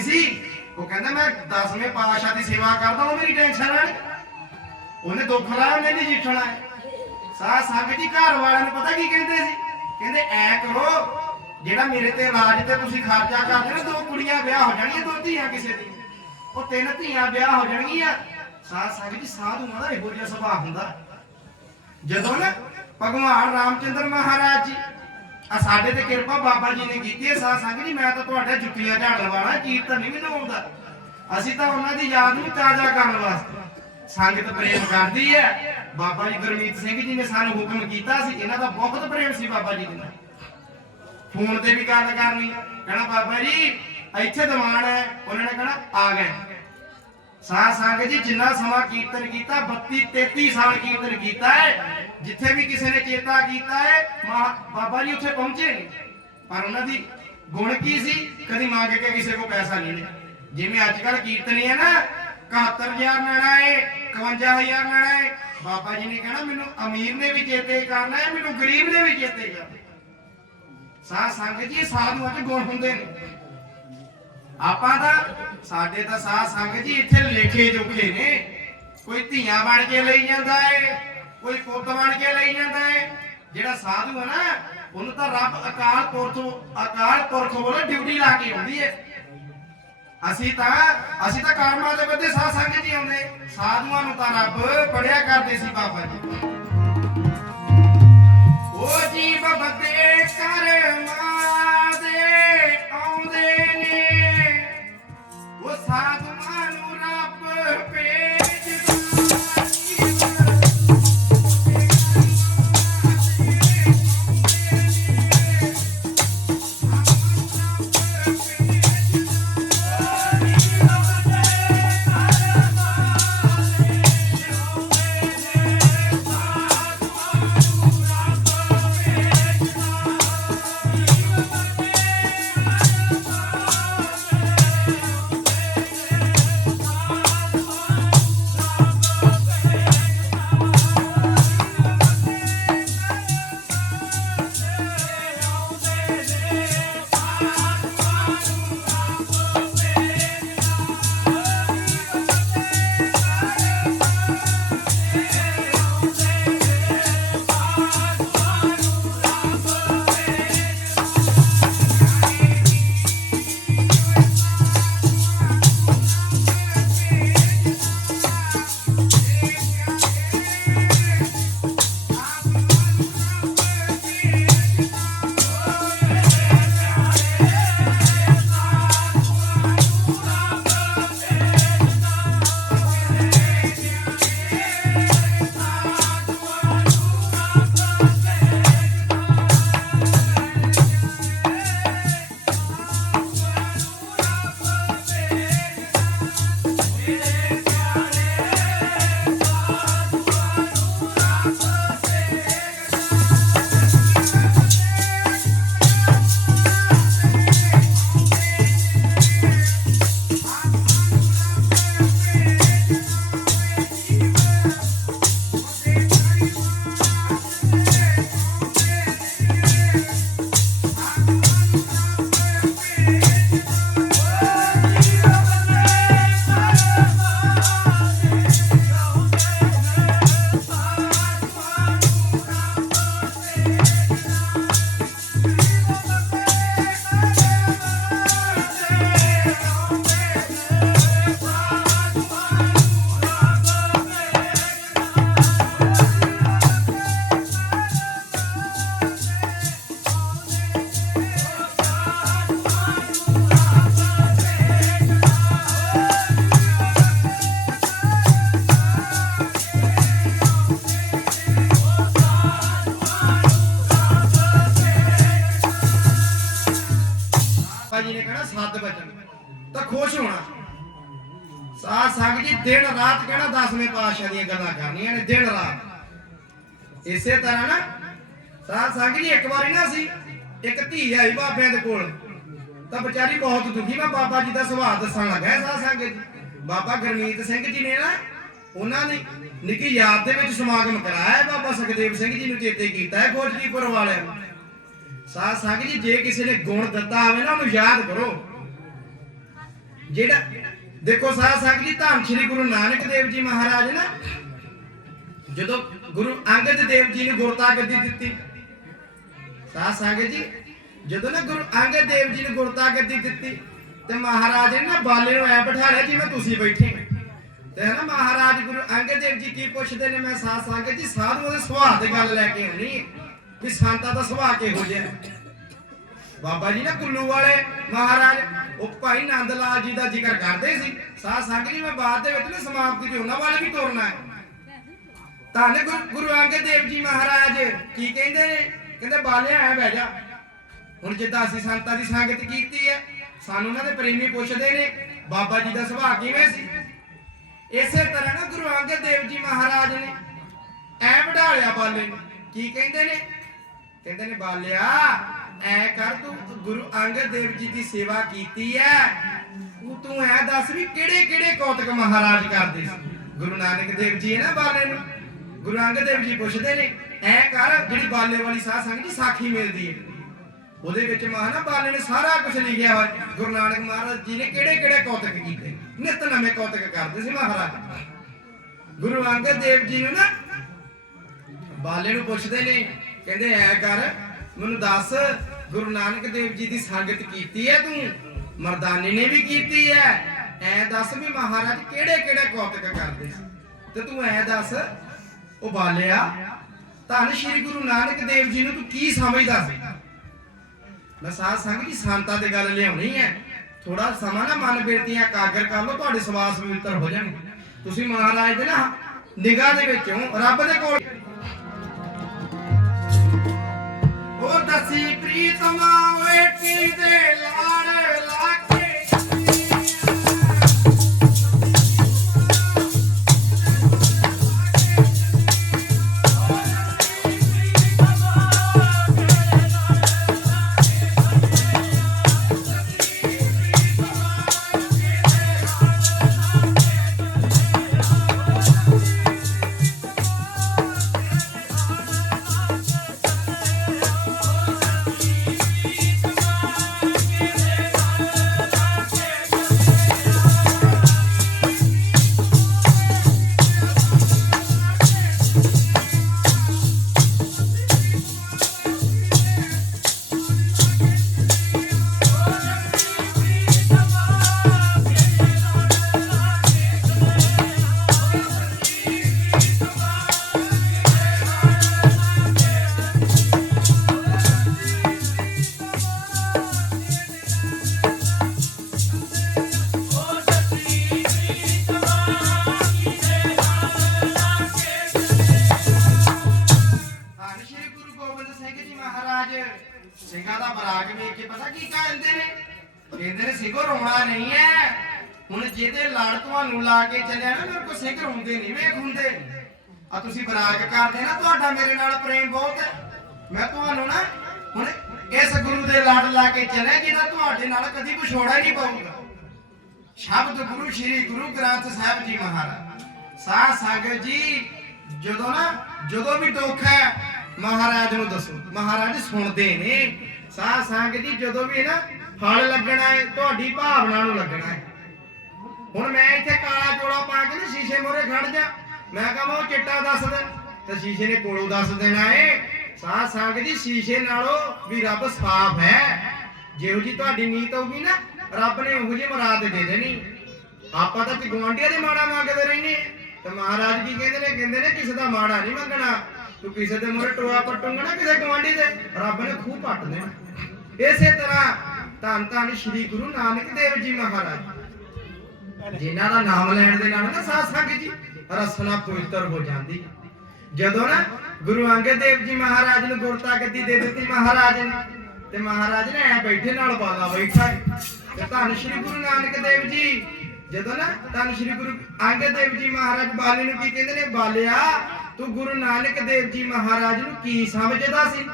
ਸੀ? ਉਹ ਕਹਿੰਦਾ, ਮੈਂ 10ਵੇਂ ਪਾਤਸ਼ਾਹ ਦੀ ਸੇਵਾ ਕਰਦਾ, ਉਹ ਮੇਰੀ ਟੈਨਸ਼ਨ ਨਾਲ ਉਹਨੇ ਦੁੱਖ ਲਾਇਆ ਉਹਨੇ ਨਹੀਂ ਜਿੱਠਣਾ ਸਾਧ ਸੰਗਤ ਜੀ ਘਰ ਵਾਲਿਆਂ ਨੂੰ ਪਤਾ ਕੀ ਕਹਿੰਦੇ ਸੀ? ਕਹਿੰਦੇ, ਐ ਕਰੋ, ਜਿਹੜਾ ਮੇਰੇ ਤੇ ਰਾਜ ਤੇ ਤੁਸੀਂ ਖਰਚਾ ਕਰਦੇ ਨਾ ਦੋ ਕੁੜੀਆਂ ਵਿਆਹ ਹੋ ਜਾਣਗੀਆਂ, ਦੋ ਧੀਆਂ ਕਿਸੇ ਦੀ। ਉਹ ਤਿੰਨ ਧੀਆਂ ਵਿਆਹ ਹੋ ਜਾਣਗੀਆਂ। ਸਾਧ ਸੰਗਤ ਜੀ ਸਾਧੂਆਂ ਦਾ ਇਹੋ ਜਿਹਾ ਸੁਭਾਅ ਹੁੰਦਾ। ਜਦੋਂ ਨਾ ਭਗਵਾਨ ਰਾਮਚੰਦਰ ਮਹਾਰਾਜ ਜੀ ਆ ਸਾਡੇ ਤੇ ਕਿਰਪਾ ਬਾਬਾ ਜੀ ਨੇ ਕੀਤੀ ਹੈ, ਸਾਧ ਸੰਗਤ ਜੀ, ਮੈਂ ਤਾਂ ਤੁਹਾਡੇ ਜੁੱਤੀਆਂ ਝਾੜਨ ਵਾਲਾ ਕੀਰਤਨ ਨਹੀਂ ਮੈਨੂੰ ਆਉਂਦਾ। ਅਸੀਂ ਤਾਂ ਉਹਨਾਂ ਦੀ ਯਾਦ ਨੂੰ ਤਾਜ਼ਾ ਕਰਨ ਵਾਸਤੇ ਸੰਗਤ ਪ੍ਰੇਮ ਕਰਦੀ ਹੈ। ਬਾਬਾ ਜੀ ਗੁਰਮੀਤ ਸਿੰਘ ਜੀ ਨੇ ਸਾਨੂੰ ਹੁਕਮ ਕੀਤਾ ਸੀ, ਇਹਨਾਂ ਦਾ ਬਹੁਤ ਪ੍ਰੇਮ ਸੀ ਬਾਬਾ ਜੀ ਦੇ ਫੋਨ ਤੇ ਵੀ ਗੱਲ ਕਰਨੀ ਕਹਿਣਾ ਬਾਬਾ ਜੀ, ਇੱਥੇ ਦੀਵਾਨ ਹੈ, ਉਹਨਾਂ ਨੇ ਕਹਿਣਾ, ਆ ਗਏ। ਸਾਧ ਸੰਗਤ ਜੀ, ਜਿੰਨਾ ਸਮਾਂ ਕੀਰਤਨ ਕੀਤਾ 32 33 ਸਾਲ ਕੀਰਤਨ ਕੀਤਾ ਹੈ ਜਿੱਥੇ ਵੀ ਕਿਸੇ ਨੇ ਚੇਤਾ ਕੀਤਾ ਹੈ ਬਾਬਾ ਜੀ ਉੱਥੇ ਪਹੁੰਚੇ ਨਹੀਂ। ਪਰ ਉਹਨਾਂ ਦੀ ਗੁਣ ਕੀ ਸੀ? ਕਦੀ ਮੰਗ ਕੇ ਕਿਸੇ ਕੋ ਪੈਸਾ ਨਹੀਂ ਲਿਆ। ਜਿਵੇਂ ਅੱਜ ਕੱਲ ਕੀਰਤਨੀ ਹੈ ਨਾ 71000 ਲੈਣਾ ਹੈ 51000 ਲੈਣਾ ਹੈ, ਬਾਬਾ ਜੀ ਨੇ ਕਹਿਣਾ, ਮੈਨੂੰ ਅਮੀਰ ਨੇ ਵੀ ਚੇਤੇ ਕਰਨਾ ਹੈ, ਮੈਨੂੰ ਗਰੀਬ ਨੇ ਵੀ ਚੇਤੇ ਕਰਨਾ ਸਾਧ ਸੰਗਤ ਜੀ, ਇਹ ਸਾਧੂਆਂ ਦੇ ਗੁਣ ਹੁੰਦੇ ਨੇ। ਆਪਾਂ ਤਾਂ, ਸਾਡੇ ਤਾਂ ਸਾਧ ਸੰਗਤ ਜੀ ਇੱਥੇ ਲੇਖੇ ਜੋਖੇ ਨੇ। ਕੋਈ ਧੀਆਂ ਬਣ ਕੇ ਲਈ ਜਾਂਦਾ ਏ ਕੋਈ ਪੁੱਤ ਬਣ ਕੇ ਲਈ ਜਾਂਦਾ ਏ। ਜਿਹੜਾ ਸਾਧੂ ਹੈ ਨਾ, ਉਹਨੂੰ ਤਾਂ ਰੱਬ ਅਕਾਲ ਪੁਰਖ ਅਕਾਲ ਪੁਰਖ ਵੱਲੋਂ ਡਿਊਟੀ ਲਾ ਕੇ ਆਉਂਦੀ ਏ। ਅਸੀਂ ਤਾਂ ਅਸੀਂ ਤਾਂ ਕਰਮਾਂ ਦੇ ਬੱਦੇ ਸਾਧ ਸੰਗਤ ਜੀ ਆਉਂਦੇ। ਸਾਧੂਆਂ ਨੂੰ ਤਾਂ ਰੱਬ ਪੜਿਆ ਕਰਦੇ ਸੀ ਬਾਬਾ ਜੀ। ਉਹ ਜੀਵ ਬੱਦੇ ਕਰਮਾਂ ਦੇ, ਆਉਂਦੇ ਨੇ। ਉਹ ਸਾਧੂਆਂ ਸਾਧ ਸੰਗ ਜੀ ਇੱਕ ਵਾਰੀ ਨਾ ਸੀ, ਇੱਕ ਧੀ ਆਈ ਬਾਬਿਆਂ ਦੇ ਕੋਲ। ਤਾਂ ਵਿਚਾਰੀ ਬਹੁਤ ਦੁਖੀ, ਮੈਂ ਬਾਬਾ ਜੀ ਦਾ ਸੁਭਾਅ ਦੱਸਣ ਲੱਗਾ ਸਾਧ ਸੰਗ ਜੀ। ਬਾਬਾ ਗੁਰਮੀਤ ਸਿੰਘ ਜੀ ਨੇ ਨਾ, ਉਹਨਾਂ ਨੇ ਨਿੱਕੀ ਯਾਦ ਦੇ ਵਿੱਚ ਸਮਾਗਮ ਕਰਾਇਆ ਬਾਬਾ ਸੁਖਦੇਵ ਸਿੰਘ ਜੀ ਨੂੰ ਚੇਤੇ ਕੀਤਾ ਹੈ ਕੋਟਲੀਪੁਰ ਵਾਲਿਆਂ ਨੂੰ। ਸਾਧ ਸੰਗ ਜੀ, ਜੇ ਕਿਸੇ ਨੇ ਗੁਣ ਦਿੱਤਾ ਹੋਵੇ ਨਾ, ਉਹਨੂੰ ਯਾਦ ਕਰੋ। ਜਿਹੜਾ, ਦੇਖੋ ਸਾਧ ਸੰਗਤ ਜੀ, ਧੰਨ ਸ਼੍ਰੀ ਗੁਰੂ ਨਾਨਕ ਦੇਵ ਜੀ ਮਹਾਰਾਜ ਨਾ, ਜਦੋਂ ਗੁਰੂ ਅੰਗਦ ਦੇਵ ਜੀ ਨੇ ਗੁਰਤਾ ਗੱਦੀ ਦਿੱਤੀ ਸਾਧ ਸੰਗਤ ਜੀ, ਜਦੋਂ ਨਾ ਗੁਰੂ ਅੰਗਦ ਦੇਵ ਜੀ ਨੇ ਗੁਰਤਾ ਗੱਦੀ ਦਿੱਤੀ, ਤੇ ਮਹਾਰਾਜ ਨੇ ਨਾ ਬਾਲੇ ਨੂੰ ਐ ਬਿਠਾ ਜਿਵੇਂ ਤੁਸੀਂ ਬੈਠੇ ਤੇ ਨਾ ਮਹਾਰਾਜ ਗੁਰੂ ਅੰਗਦ ਦੇਵ ਜੀ ਕੀ ਪੁੱਛਦੇ ਨੇ, ਮੈਂ ਸਾਧ ਸੰਗਤ ਜੀ, ਸਾਧੂਆਂ ਦੇ ਸੁਭਾਅ ਤੇ ਗੱਲ ਲੈ ਕੇ ਆਉਣੀ ਕਿ ਸੰਤਾਂ ਦਾ ਸੁਭਾਅ ਕਿਹੋ ਜਿਹਾ ਬਾਬਾ ਜੀ ਨਾ ਕੁੱਲੂ ਵਾਲੇ ਮਹਾਰਾਜ, ਉਹ ਭਾਈ ਨੰਦ ਲਾਲ ਜੀ ਦਾ ਜ਼ਿਕਰ ਕਰਦੇ ਸੀ। ਸਾਧ ਸੰਗਤ ਜੀ, ਮੈਂ ਬਾਅਦ ਦੇ ਵਿੱਚ ਨਾ ਸਮਾਪਤੀ ਚ ਉਹਨਾਂ ਵੱਲ ਵੀ ਤੁਰਨਾ ਹੈ। ਧੰਨ ਗੁਰੂ ਗੁਰੂ ਅੰਗਦ ਦੇਵ ਜੀ ਮਹਾਰਾਜ, ਕੀ ਕਹਿੰਦੇ ਨੇ? ਕਹਿੰਦੇ, ਬਾਲਿਆ, ਐ ਬਹਿ ਜਾ। ਹੁਣ ਜਿੱਦਾਂ ਅਸੀਂ ਸੰਤਾਂ ਦੀ ਸੰਗਤ ਕੀਤੀ ਹੈ, ਸਾਨੂੰ ਉਹਨਾਂ ਦੇ ਪ੍ਰੇਮੀ ਪੁੱਛਦੇ ਨੇ, ਬਾਬਾ ਜੀ ਦਾ ਸੁਭਾਅ ਕਿਵੇਂ ਸੀ? ਇਸੇ ਤਰ੍ਹਾਂ ਨਾ ਗੁਰੂ ਅੰਗਦ ਦੇਵ ਜੀ ਮਹਾਰਾਜ ਨੇ ਐ ਵਢਾਲਿਆ ਬਾਲੇ ਨੂੰ। ਕੀ ਕਹਿੰਦੇ ਨੇ? ਕਹਿੰਦੇ ਨੇ, ਬਾਲਿਆ, ਐ ਕਰ ਤੂੰ, ਗੁਰੂ ਅੰਗਦ ਦੇਵ ਜੀ ਦੀ ਸੇਵਾ ਕੀਤੀ ਐ ਤੂੰ ਤੂੰ ਐ ਦੱਸ ਵੀ ਕਿਹੜੇ ਕਿਹੜੇ ਕੌਤਕ ਮਹਾਰਾਜ ਕਰਦੇ ਸੀ? ਗੁਰੂ ਨਾਨਕ ਦੇਵ ਜੀ ਹੈ ਨਾ ਬਾਲੇ ਨੂੰ ਗੁਰੂ ਅੰਗਦ ਦੇਵ ਜੀ ਪੁੱਛਦੇ ਨੇ, ਐ ਕਰ, ਜਿਹੜੀ ਬਾਲੇ ਵਾਲੀ ਸਾਧ ਸੰਗਤ ਦੀ ਸਾਖੀ ਮਿਲਦੀ ਹੈ। ਉਹਦੇ ਵਿੱਚ ਮਹਾਨਾ ਬਾਲੇ ਨੇ ਸਾਰਾ ਕੁਝ ਲਿਖਿਆ ਹੋਇਆ। ਗੁਰੂ ਨਾਨਕ ਮਹਾਰਾਜ ਜੀ ਨੇ ਕਿਹੜੇ ਕਿਹੜੇ ਕੌਤਕ ਕੀਤੇ? ਨਿਤ ਨਵੇਂ ਕੌਤਕ ਕਰਦੇ ਸੀ ਮਹਾਰਾਜ। ਗੁਰੂ ਅੰਗਦ ਦੇਵ ਜੀ ਨੂੰ ਨਾ ਬਾਲੇ ਨੂੰ ਪੁੱਛਦੇ ਨੇ, ਕਹਿੰਦੇ ਐ ਕਰ, ਮੈਨੂੰ ਦੱਸ, ਗੁਰੂ ਨਾਨਕ ਦੇਵ ਜੀ ਦੀ ਸੰਗਤ ਕੀਤੀ ਹੈ ਤੂੰ? ਮਰਦਾਨੇ ਨੇ ਵੀ ਕੀਤੀ ਹੈ। ਐ ਦੱਸ ਵੀ ਮਹਾਰਾਜ ਕਿਹੜੇ ਕਿਹੜੇ ਕੌਤਕ ਕਰਦੇ ਸੀ? ਤੇ ਤੂੰ ਐ ਦੱਸ ਉਹ ਧੰਨ ਸ਼੍ਰੀ ਗੁਰੂ ਨਾਨਕ ਦੇਵ ਜੀ ਨੂੰ ਤੂੰ ਕੀ ਸਮਝਦਾ ਸੀ? ਮੈਂ ਸਾਧ ਸੰਗ ਜੀ, ਸੰਤਾਂ ਤੇ ਗੱਲ ਲਿਆਉਣੀ ਹੈ। ਥੋੜਾ ਸਮਾਂ ਨਾ ਮਨ ਬਿਰਤੀਆਂ ਕਾਗਰ ਕਰ ਲਓ, ਤੁਹਾਡੇ ਸਵਾਸ ਪਵਿੱਤਰ ਹੋ ਜਾਣਗੇ। ਤੁਸੀਂ ਮਹਾਰਾਜ ਦੇ ਨਾ ਨਿਗਾਹ ਦੇ ਵਿੱਚ ਰੱਬ ਦੇ ਕੋਲ। ਉਹ ਦਸੀ, ਪ੍ਰੀਤਮਾ ਓਏ ਕੀ ਦੇ ਲਾੜ ਤੁਹਾਡਾ ਮੇਰੇ ਨਾਲ ਪ੍ਰੇਮ ਬਹੁਤ ਹੈ। ਮੈਂ ਤੁਹਾਨੂੰ ਨਾ ਹੁਣ ਇਸ ਗੁਰੂ ਦੇ ਲੜ ਲਾ ਕੇ ਚੱਲਿਆ ਜਿਹਦਾ ਤੁਹਾਡੇ ਨਾਲ ਕਦੀ ਵਿਛੋੜਾ ਨਹੀਂ ਪਊਗਾ। ਸ਼ਬਦ ਗੁਰੂ ਸ਼੍ਰੀ ਗੁਰੂ ਗ੍ਰੰਥ ਸਾਹਿਬ ਜੀ ਮਹਾਰਾਜ। ਸਾਧ ਸੰਗਤ ਜੀ, ਜਦੋਂ ਨਾ, ਜਦੋਂ ਵੀ ਦੁੱਖ ਹੈ, ਮਹਾਰਾਜ ਨੂੰ ਦੱਸੋ। ਮਹਾਰਾਜ ਸੁਣਦੇ ਨੇ। ਸਾਧ ਸੰਗਤ ਜੀ, ਜਦੋਂ ਵੀ ਨਾ ਫਲ ਲੱਗਣਾ ਹੈ, ਤੁਹਾਡੀ ਭਾਵਨਾ ਨੂੰ ਲੱਗਣਾ ਹੈ। ਹੁਣ ਮੈਂ ਇੱਥੇ ਕਾਲਾ ਚੋਲਾ ਪਾ ਕੇ ਨਾ ਸ਼ੀਸ਼ੇ ਮੋਰੇ ਖੜ ਜਾ। ਮੈਂ ਕਹਾਂ ਉਹ ਚਿੱਟਾ ਦੱਸ ਦੇ ਤੇ ਸ਼ੀਸ਼ੇ ਨੇ ਕੋਲੋਂ ਦੱਸ ਦੇਣਾ ਏ। ਸਾਧ ਸੰਗਤ ਜੀ, ਸ਼ੀਸ਼ੇ ਨਾਲੋਂ ਵੀ ਰੱਬ ਸਾਫ਼ ਹੈ। ਜਿਹੋ ਜੀ ਤੁਹਾਡੀ ਨੀਤ ਹੋਊਗੀ ਨਾ, ਰੱਬ ਨੇ ਉਹੋ ਜਿਹੀ ਮੁਰਾਦ ਦੇ ਦੇਣੀ। ਆਪਾਂ ਤਾਂ ਤੇ ਗਵਾਂਢੀਆਂ ਦੇ ਮਾੜਾ ਮੰਗਦੇ ਰਹਿੰਦੇ ਤੇ ਮਹਾਰਾਜ ਕੀ ਕਹਿੰਦੇ ਨੇ? ਕਹਿੰਦੇ ਨੇ ਕਿਸੇ ਦਾ ਮਾੜਾ ਨਹੀਂ ਮੰਗਣਾ। ਤੂੰ ਕਿਸੇ ਦੇ ਮੋਰੇ ਟੋਆ ਪੱਟੂਗਾ ਨਾ ਕਿਸੇ ਗਵਾਂਢੀ ਦੇ, ਰੱਬ ਨੇ ਖੂਹ ਪੱਟ ਦੇਣਾ। ਇਸੇ ਤਰ੍ਹਾਂ ਧੰਨ ਧੰਨ ਸ਼੍ਰੀ ਗੁਰੂ ਨਾਨਕ ਦੇਵ ਜੀ ਮਹਾਰਾਜ। ਜਿਨ੍ਹਾਂ ਦਾ ਨਾਮ ਲੈਣ ਦੇ ਨਾਲ ਨਾ ਸਾਧ ਸੰਗਤ ਜੀ, ਰਸਨਾ ਪਵਿੱਤਰ ਹੋ ਜਾਂਦੀ। ਜਦੋਂ ਨਾ ਗੁਰੂ ਅੰਗਦ ਦੇਵ ਜੀ ਮਹਾਰਾਜ ਨੂੰ ਗੁਰਤਾ ਗੱਦੀ ਦੇ ਦਿੱਤੀ ਮਹਾਰਾਜ ਨੇ, ਤੇ ਮਹਾਰਾਜ ਨੇ ਐ ਬੈਠੇ ਨਾਲ ਬਾਲਾ ਬੈਠਾ ਤੇ ਧੰਨ ਸ਼੍ਰੀ ਗੁਰੂ ਨਾਨਕ ਦੇਵ ਜੀ, ਜਦੋਂ ਨਾ ਧੰਨ ਸ਼੍ਰੀ ਗੁਰੂ ਅੰਗਦ ਦੇਵ ਜੀ ਮਹਾਰਾਜ ਬਾਲੇ ਨੂੰ ਕੀ ਕਹਿੰਦੇ ਨੇ, ਬਾਲਿਆ, ਤੂੰ ਗੁਰੂ ਨਾਨਕ ਦੇਵ ਜੀ ਮਹਾਰਾਜ ਨੂੰ ਕੀ ਸਮਝਦਾ ਸੀ?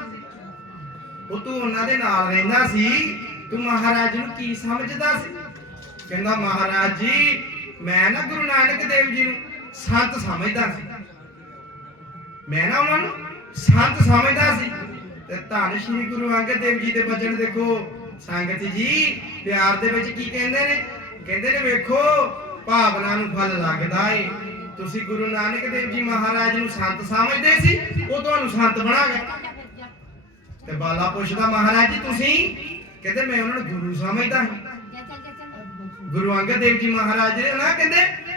ਉਹ ਤੂੰ ਉਹਨਾਂ ਦੇ ਨਾਲ ਰਹਿੰਦਾ ਸੀ, ਤੂੰ ਮਹਾਰਾਜ ਨੂੰ ਕੀ ਸਮਝਦਾ ਸੀ? ਕਹਿੰਦਾ, ਮਹਾਰਾਜ ਜੀ, ਮੈਂ ਨਾ ਗੁਰੂ ਨਾਨਕ ਦੇਵ ਜੀ ਨੂੰ ਸੰਤ ਸਮਝਦਾ ਸੀ। ਮੈਂ ਨਾ ਉਹਨਾਂ ਨੂੰ ਸੰਤ ਸਮਝਦਾ ਸੀ। ਤੇ ਧੰਨ ਸ਼੍ਰੀ ਗੁਰੂ ਅੰਗਦ ਦੇਵ ਜੀ ਦੇ ਬਚਨ ਦੇਖੋ। ਸੰਗਤ ਜੀ, ਪਿਆਰ ਦੇ ਵਿੱਚ ਕੀ ਕਹਿੰਦੇ ਨੇ? ਕਹਿੰਦੇ ਨੇ, ਵੇਖੋ, ਭਾਵਨਾ ਨੂੰ ਫਲ ਲੱਗਦਾ ਏ। ਤੁਸੀਂ ਗੁਰੂ ਨਾਨਕ ਦੇਵ ਜੀ ਮਹਾਰਾਜ ਨੂੰ ਸੰਤ ਸਮਝਦੇ ਸੀ, ਉਹ ਤੁਹਾਨੂੰ ਸੰਤ ਬਣਾ ਗਏ। ਤੇ ਬਾਲਾ ਪੁੱਛਦਾ, ਮਹਾਰਾਜ ਜੀ, ਤੁਸੀਂ? ਕਹਿੰਦੇ, ਮੈਂ ਉਹਨਾਂ ਨੂੰ ਗੁਰੂ ਸਮਝਦਾ ਹਾਂ। ਗੁਰੂ ਅੰਗਦ ਦੇਵ ਜੀ ਮਹਾਰਾਜ ਨੇ ਨਾ ਕਹਿੰਦੇ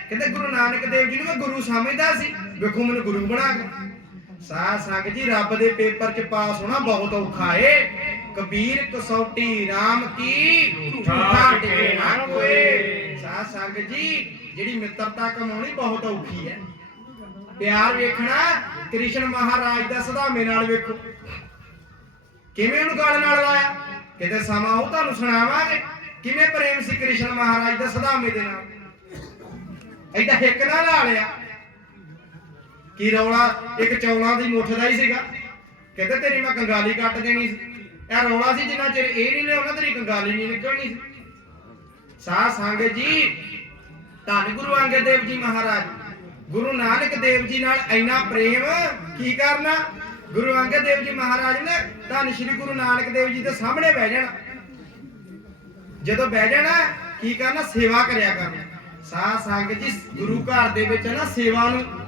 ਕਹਿੰਦੇ, ਗੁਰੂ ਨਾਨਕ ਦੇਵ ਜੀ ਨੂੰ ਮੈਂ ਗੁਰੂ ਸਮਝਦਾ ਸੀ। ਵੇਖੋ, ਮੈਨੂੰ ਗੁਰੂ ਬਣਾ ਕੇ ਸਾਧ ਸੰਗ ਜੀ, ਰੱਬ ਦੇ ਪੇਪਰ 'ਚ ਪਾਸ ਹੋਣਾ ਬਹੁਤ ਔਖਾ ਏ। ਕਬੀਰ, ਕਸੌਟੀ RAM ਕੀ? ਝੂਠਾ ਟਿਕੇ ਨਾ ਕੋਏ। ਸਾਧ ਸੰਗਤ ਜੀ, ਜਿਹੜੀ ਮਿੱਤਰਤਾ ਕਮਾਉਣੀ ਬਹੁਤ ਔਖੀ ਹੈ ਪਿਆਰ ਵੇਖਣਾ, ਕ੍ਰਿਸ਼ਨ ਮਹਾਰਾਜ ਦਾ ਸਦਾਮੇ ਨਾਲ ਵੇਖੋ। ਕਿਵੇਂ ਉਹਨੂੰ ਗਲ ਨਾਲ ਲਾਇਆ? ਕਿਤੇ ਸਮਾਂ ਉਹ ਤੁਹਾਨੂੰ ਸੁਣਾਵਾਂਗੇ। ਕਿਵੇਂ ਪ੍ਰੇਮ ਸੀ ਕ੍ਰਿਸ਼ਨ ਮਹਾਰਾਜ ਦਾ ਸਦਾਮੇ ਦੇ ਨਾਲ? ਐਡਾ ਹਿੱਕ ਨਾ ਲਾ ਲਿਆ। ਕੀ ਰੌਲਾ? ਇੱਕ ਚੌਲਾਂ ਦੀ ਮੁੱਠ ਦਾ ਹੀ ਸੀਗਾ। ਕਹਿੰਦੇ ਤੇਰੀ ਮੈਂ ਕੰਗਾਲੀ ਕੱਟ ਦੇਣੀ ਸੀ। ਇਹ ਰੌਲਾ ਸੀ ਜਿੰਨਾ ਚਿਰ ਇਹ ਨਹੀਂ ਲਿਆਉਣਾ ਤੇਰੀ ਕੰਗਾਲੀ ਨਹੀਂ ਨਿਕਲਣੀ ਸੀ। ਸਾਧ ਸੰਗਤ ਜੀ, ਧੰਨ ਗੁਰੂ ਅੰਗਦ ਦੇਵ ਜੀ ਮਹਾਰਾਜ। ਗੁਰੂ ਨਾਨਕ ਦੇਵ ਜੀ ਨਾਲ ਇੰਨਾ ਪ੍ਰੇਮ ਕੀ ਕਰਨਾ? ਗੁਰੂ ਅੰਗਦ ਦੇਵ ਜੀ ਮਹਾਰਾਜ ਨੇ ਧੰਨ ਸ਼੍ਰੀ ਗੁਰੂ ਨਾਨਕ ਦੇਵ ਜੀ ਦੇ ਸਾਹਮਣੇ ਬਹਿ ਜਾਣਾ। ਜਦੋਂ ਬਹਿ ਜਾਣਾ, ਕੀ ਕਰਨਾ? ਸੇਵਾ ਕਰਿਆ ਕਰਨਾ। ਸਾਧ ਸੰਗਤ ਜੀ, ਗੁਰੂ ਘਰ ਦੇ ਵਿੱਚ ਨਾ ਸੇਵਾ ਨੂੰ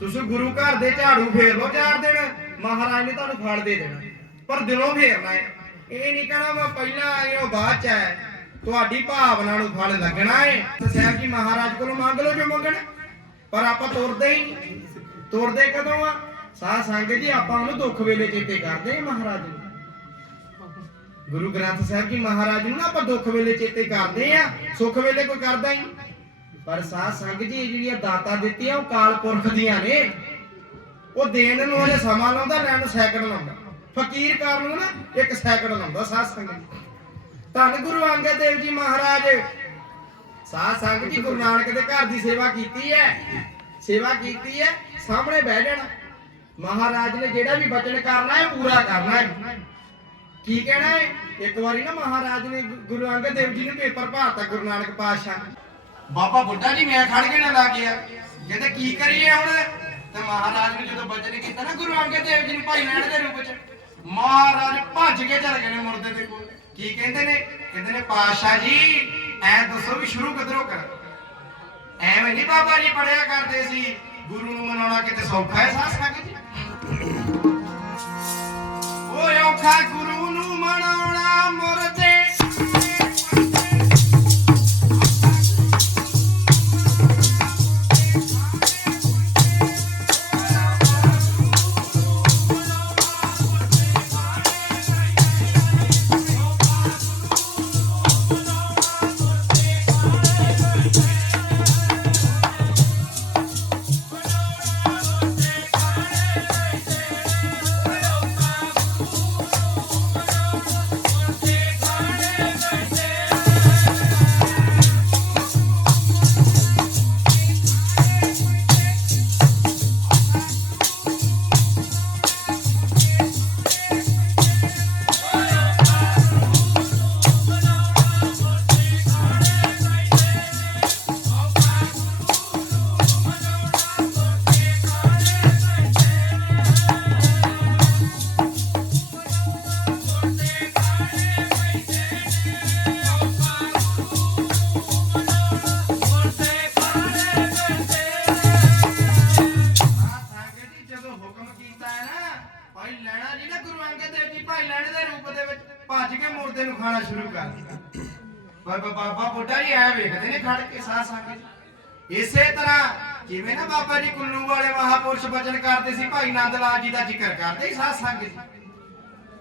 ਤੁਸੀਂ ਗੁਰੂ ਘਰ ਦੇ ਝਾੜੂ ਫੇਰ ਲਓ, ਚਾਰ ਦਿਨ। ਮਹਾਰਾਜ ਨੇ ਤੁਹਾਨੂੰ ਫਲ ਦੇ ਦੇਣਾ। ਪਰ ਦਿਲੋਂ ਫੇਰਨਾ ਹੈ। ਇਹ ਨਹੀਂ ਕਹਣਾ ਮੈਂ ਪਹਿਲਾਂ ਆਇਆ ਬਾਅਦ ਚ ਆਇਆ। ਤੁਹਾਡੀ ਭਾਵਨਾ ਨੂੰ ਫਲ ਲੱਗਣਾ ਹੈ। ਸਾਹਿਬ ਜੀ ਮਹਾਰਾਜ ਕੋਲੋਂ ਮੰਗ ਲਓ ਜੋ ਮੰਗਣਾ। ਪਰ ਆਪਾਂ ਤੁਰਦੇ ਹੀ ਨਹੀਂ। ਤੁਰਦੇ ਕਦੋਂ ਆ? ਸਾਧ ਸੰਗਤ ਜੀ, ਆਪਾਂ ਉਹਨੂੰ ਦੁੱਖ ਵੇਲੇ ਚੇਤੇ ਕਰਦੇ ਮਹਾਰਾਜ ਨੂੰ। ਗੁਰੂ ਗ੍ਰੰਥ ਸਾਹਿਬ ਜੀ ਮਹਾਰਾਜ ਨੂੰ ਨਾ ਆਪਾਂ ਦੁੱਖ ਵੇਲੇ ਚੇਤੇ ਕਰਦੇ ਆ ਸੁੱਖ ਵੇਲੇ ਕੋਈ ਕਰਦਾ ਹੀ ਪਰ ਸਾਧ ਸੰਗਤ ਜੀ, ਜਿਹੜੀਆਂ ਦਾਤਾ ਦਿੱਤੀਆਂ, ਉਹ ਕਾਲ ਪੁਰਖ ਦੀਆਂ ਨੇ। ਉਹ ਦੇਣ ਨੂੰ ਹਲੇ ਸਮਾਂ ਲਾਉਂਦਾ ਲੈਣ ਨੂੰ ਸੈਕਿੰਡ ਲਾਉਂਦਾ। ਫਕੀਰ ਕਰਨ ਨੂੰ ਨਾ, ਇੱਕ ਸੈਕਿੰਡ ਲਾਉਂਦਾ ਸਾਧ ਸੰਗਤ ਜੀ। ਧੰਨ ਗੁਰੂ ਅੰਗਦ ਦੇਵ ਜੀ ਮਹਾਰਾਜ। ਸਾਧ ਸੰਗਤ ਜੀ, ਗੁਰੂ ਨਾਨਕ ਦੇ ਘਰ ਦੀ ਸੇਵਾ ਕੀਤੀ ਹੈ। ਸੇਵਾ ਕੀਤੀ ਹੈ, ਸਾਹਮਣੇ ਬਹਿ ਜਾਣਾ। ਮਹਾਰਾਜ ਨੇ ਜਿਹੜਾ ਵੀ ਬਚਨ ਕਰਨਾ ਹੈ ਪੂਰਾ ਕਰਨਾ ਹੈ। ਕੀ ਕਹਿਣਾ ਹੈ? ਇੱਕ ਵਾਰੀ ਨਾ ਮਹਾਰਾਜ ਨੇ ਗੁਰੂ ਅੰਗਦ ਦੇਵ ਜੀ ਨੂੰ ਪੇਪਰ ਭਾਰਤਾ ਗੁਰੂ ਨਾਨਕ ਪਾਤਸ਼ਾਹ। ਬਾਬਾ ਬੁੱਢਾ ਜੀ ਮੈਂ ਖੜ ਕੇ ਨਾ ਲਾ ਗਿਆ ਕਹਿੰਦੇ ਕੀ ਕਰੀਏ ਹੁਣ? ਤੇ ਮਹਾਰਾਜ ਨੇ ਜਦੋਂ ਬਚਨ ਕੀਤਾ ਨਾ ਗੁਰੂ ਅੰਗਦ ਦੇਵ ਜੀ ਨੂੰ ਭਾਈ ਲੈਣ ਦੇ ਰੂਪ ਚ, ਮਹਾਰਾਜ ਭੱਜ ਕੇ ਚਲੇ ਗਏ ਨੇ ਮੁਰਦੇ ਦੇ ਕੋਲ। ਕੀ ਕਹਿੰਦੇ ਨੇ? ਕਹਿੰਦੇ ਨੇ, ਪਾਤਸ਼ਾਹ ਜੀ, ਐ ਦੱਸੋ ਵੀ ਸ਼ੁਰੂ ਕਿਧਰੋਂ ਕਰ? ਐਵੇਂ ਨਹੀਂ ਬਾਬਾ ਜੀ ਪੜਿਆ ਕਰਦੇ ਸੀ। ਗੁਰੂ ਨੂੰ ਮਨਾਉਣਾ ਕਿਤੇ ਸੌਖਾ ਹੈ ਸਾਧ ਸੰਗਤ ਜੀ? ਓਏ ਔਖਾ ਗੁਰੂ ਨੂੰ ਮਨਾਉਣਾ ਮੁਰਦੇ ਸ਼ੁਰੂ ਕਰ ਦਿੱਤਾ ਬਾਬਾ ਬਾਬਾ ਬੁੱਢਾ ਜੀ ਐ ਵੇਖਦੇ ਨੇ ਖੜ ਕੇ ਸਾਹ ਸੰਗਤ ਇਸੇ ਤਰ੍ਹਾਂ ਜਿਵੇਂ ਨਾ ਬਾਬਾ ਜੀ ਕੁੱਲੂ ਵਾਲੇ ਮਹਾਪੁਰਸ਼ ਬਚਨ ਕਰਦੇ ਸੀ, ਭਾਈ ਨੰਦ ਲਾਲ ਜੀ ਦਾ ਜ਼ਿਕਰ ਕਰਦੇ ਸੀ ਸਾਧ ਸੰਗਤ ਜੀ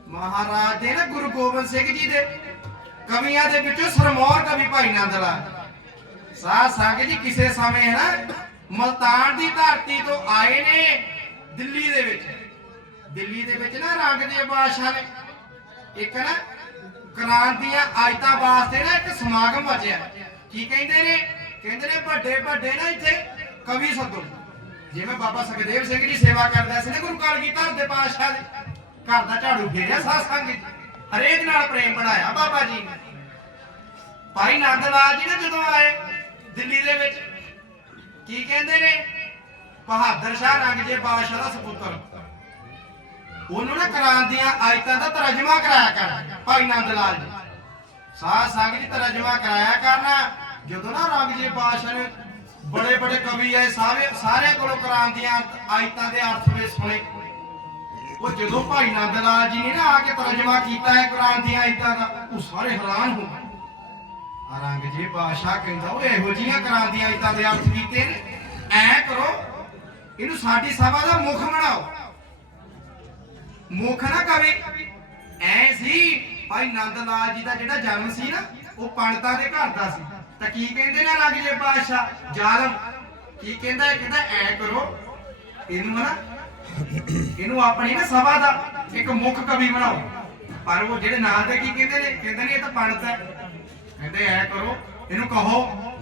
ਮਹਾਰਾਜ ਦੇ ਨਾ ਗੁਰੂ ਗੋਬਿੰਦ ਸਿੰਘ ਜੀ ਦੇ ਕਵੀਆਂ ਦੇ ਵਿੱਚੋਂ ਸਰਮੌਰ ਕਵੀ ਭਾਈ ਨੰਦ ਲਾਲ। ਸਾਧ ਸੰਗਤ ਜੀ, ਕਿਸੇ ਸਮੇਂ ਹੈ ਨਾ ਮਲਤਾਨ ਦੀ ਧਰਤੀ ਤੋਂ ਆਏ ਨੇ ਦਿੱਲੀ ਦੇ ਵਿੱਚ। ਦਿੱਲੀ ਦੇ ਵਿੱਚ ਨਾ ਰੰਗ ਦੇ ਬਾਦਸ਼ਾਹ ਨੇ। ਇੱਕ ਨਾ ਕ੍ਰਾਂਤੀਆਂ ਆਇਤਾ ਵਾਸਤੇ ਨਾ ਇੱਕ ਸਮਾਗਮ ਬਚਿਆ। ਕੀ ਕਹਿੰਦੇ ਨੇ? ਕਹਿੰਦੇ ਨੇ ਵੱਡੇ ਵੱਡੇ ਨਾ ਇੱਥੇ ਕਵੀ ਸੱਦੋ। ਜਿਵੇਂ ਬਾਬਾ ਸੁਖਦੇਵ ਸਿੰਘ ਜੀ ਸੇਵਾ ਕਰਦਾ ਸੀ ਨਾ ਗੁਰੂ ਕਲਗੀਧਰ ਦੇ ਬਾਦਸ਼ਾਹ ਦੇ। ਘਰ ਦਾ ਝਾੜੂ ਫੇਰਿਆ ਸਾਧ ਸੰਗਤ ਹਰੇਕ ਨਾਲ ਪ੍ਰੇਮ ਬਣਾਇਆ ਬਾਬਾ ਜੀ ਨੇ। ਭਾਈ ਨੰਦ ਲਾਲ ਜੀ ਨੇ ਜਦੋਂ ਆਏ ਦਿੱਲੀ ਦੇ ਵਿੱਚ, ਕੀ ਕਹਿੰਦੇ ਨੇ? ਬਹਾਦਰ ਸ਼ਾਹ ਰੰਗਜੇ ਬਾਦਸ਼ਾਹ ਦਾ ਸੁਪੁੱਤਰ। ਉਹਨੂੰ ਨਾ ਕੁਰਾਨ ਆਇਤਾਂ ਦਾ ਤਰਜਮਾ ਕਰਾਇਆ ਕਰ ਭਾਈ ਨੰਦ ਲਾਲ ਜੀ। ਸਾਧ ਸੰਗ ਜੀ ਤਰਜਮਾ ਕਰਾਇਆ ਕਰਨਾ। ਜਦੋਂ ਨਾ ਰੰਗਜੀਤ ਪਾਤਸ਼ਾਹ ਨੇ ਬੜੇ ਬੜੇ ਕਵੀ ਆਏ, ਸਾਰੇ ਸਾਰੇ ਕੋਲੋਂ ਕੁਰਾਨ ਆਇਤਾਂ ਦੇ ਅਰਥ ਵੀ ਸੁਣੇ। ਉਹ ਜਦੋਂ ਭਾਈ ਨੰਦ ਲਾਲ ਜੀ ਨੇ ਨਾ ਆ ਕੇ ਤਰਜਮਾ ਕੀਤਾ ਹੈ ਕੁਰਾਨ ਦੀਆਂ ਆਇਤਾਂ ਦਾ, ਉਹ ਸਾਰੇ ਹੈਰਾਨ ਹੋ ਗਏ। ਔਰੰਗਜ਼ੇਬ ਬਾਦਸ਼ਾਹ ਕਹਿੰਦਾ, ਉਹ ਇਹੋ ਜਿਹੀਆਂ ਕੁਰਾਨ ਦੀਆਂ ਆਇਤਾਂ ਦੇ ਅਰਥ ਕੀਤੇ ਨੇ। ਐ ਕਰੋ, ਇਹਨੂੰ ਸਾਡੀ ਸਭਾ ਦਾ ਮੁਖ ਬਣਾਓ। ਮੁਖ ਨਾ ਕਵੇ, ਐ ਸੀ ਭਾਈ ਨੰਦ ਲਾਲ ਜੀ ਦਾ ਜਿਹੜਾ ਜਨਮ ਸੀ ਨਾ, ਉਹ ਪੰਡਤਾਂ ਦੇ ਘਰ ਦਾ ਸੀ। ਤਾਂ ਕੀ ਕਹਿੰਦੇ ਨੇ ਔਰੰਗਜ਼ੇਬ ਬਾਦਸ਼ਾਹ ਜ਼ਾਲਮ। ਕੀ ਕਹਿੰਦਾ ਕਹਿੰਦਾ, ਐ ਕਰੋ, ਇਹਨੂੰ ਨਾ ਇਹਨੂੰ ਆਪਣੀ ਨਾ ਸਭਾ ਦਾ ਇੱਕ ਮੁੱਖ ਕਵੀ ਬਣਾਓ। ਪਰ ਉਹ ਜਿਹੜੇ ਨਾਲ ਦੇ ਕੀ ਕਹਿੰਦੇ ਨੇ? ਕਹਿੰਦੇ ਨੇ ਇਹ ਤਾਂ ਪੰਡਤ ਹੈ। ਕਹਿੰਦੇ, ਐ ਕਰੋ, ਇਹਨੂੰ ਕਹੋ।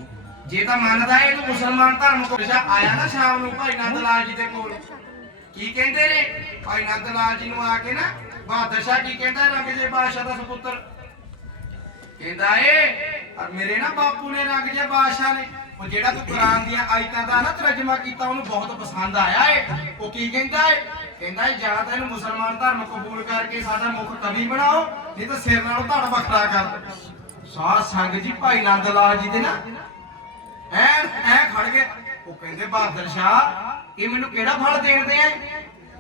ਜੇ ਤਾਂ ਮੰਨਦਾ ਹੈ, ਇਹਨੂੰ ਮੁਸਲਮਾਨ ਧਰਮ ਕੋਲ ਆਇਆ ਨਾ ਸ਼ਾਮ ਨੂੰ ਭਾਈ ਨੰਦ ਲਾਲ ਜੀ ਦੇ ਕੋਲ। ਕੀ ਕਹਿੰਦੇ ਨੇ? ਭਾਈ ਨੰਦ ਲਾਲ ਜੀ ਨੂੰ ਆ ਕੇ ਨਾ ਬਹਾਦਰ ਸ਼ਾਹ ਕੀ ਕਹਿੰਦਾ ਰੰਗਜੇ ਬਾਦਸ਼ਾਹ ਦਾ ਸੁਪੁੱਤਰ। ਕਹਿੰਦਾ ਏ ਔਰ ਮੇਰੇ ਨਾ ਬਾਪੂ ਨੇ ਰੰਗਜੇ ਬਾਦਸ਼ਾਹ ਨੇ। ਉਹ ਜਿਹੜਾ ਤੂੰ ਕੁਰਾਨ ਦੀਆਂ ਆਇਤਾਂ ਦਾ ਨਾ ਤਰਜਮਾ ਕੀਤਾ, ਉਹਨੂੰ ਬਹੁਤ ਪਸੰਦ ਆਇਆ ਏ। ਉਹ ਕੀ ਕਹਿੰਦਾ ਏ? ਕਹਿੰਦਾ ਜਾਂ ਤਾਂ ਇਹਨੂੰ ਮੁਸਲਮਾਨ ਧਰਮ ਕਬੂਲ ਕਰਕੇ ਸਾਡਾ ਮੁੱਖ ਕਵੀ ਬਣਾਓ, ਨਹੀਂ ਤਾਂ ਸਿਰ ਨਾਲੋਂ ਧੜ ਵੱਖਰਾ ਕਰ। ਦਿਓ। ਸਾਧ ਸੰਗ ਜੀ, ਭਾਈ ਨੰਦ ਲਾਲ ਜੀ ਦੇ ਨਾ ਐ ਐ ਖੜ ਗਏ। ਉਹ ਕਹਿੰਦੇ, ਬਹਾਦਰ ਸ਼ਾਹ, ਇਹ ਮੈਨੂੰ ਕਿਹੜਾ ਫਲ ਦੇਣਦੇ ਆ?